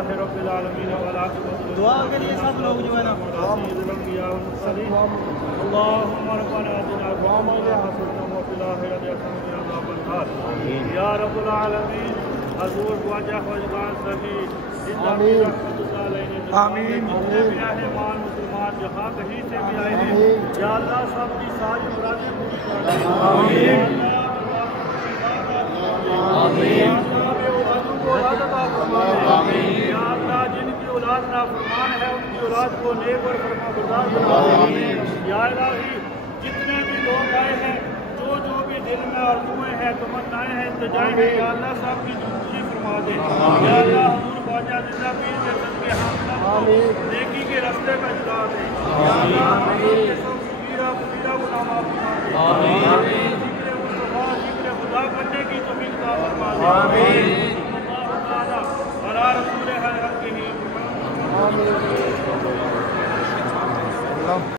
رب العالمین والعاقبۃ دعا کے لیے سب لوگ جو ہے نا اللهم ربنا آتنا في الدنيا حسنة وفي الآخرة حسنة وقنا عذاب النار یا رب العالمین حضور خواجہ خواجگان سبھی زندہ بھی رحمت اللہ علیہ آمین جتنے بھی اہل ایمان مسلمان جہاں کہیں سے بھی آئے ہیں یا اللہ سب کی ساری مرادیں پوری فرما آمین آمین آمین یا اللہ جن کی اولاد نافرمان ہے ان کی اولاد کو نیک اور فرمانبردار بنا دے یا الہی جتنے بھی لوگ آئے ہیں جو بھی دل میں آرزوئیں ہیں تمنائیں ہیں التجائیں ہیں یا اللہ سب کی پوری فرما دے یا اللہ حضور خواجہ زندہ پیر کے صدقے ہم سب کو نیکی کے راستے پہ چلا دے یا اللہ حضور کے سب صغیرہ کبیرہ گناہ معاف فرما دے آمین ذکر مصطفیٰ ذکر خدا کرنے کی توفیق عطا فرما دے آمین اللہ تعالی علی رسول ہر حق کی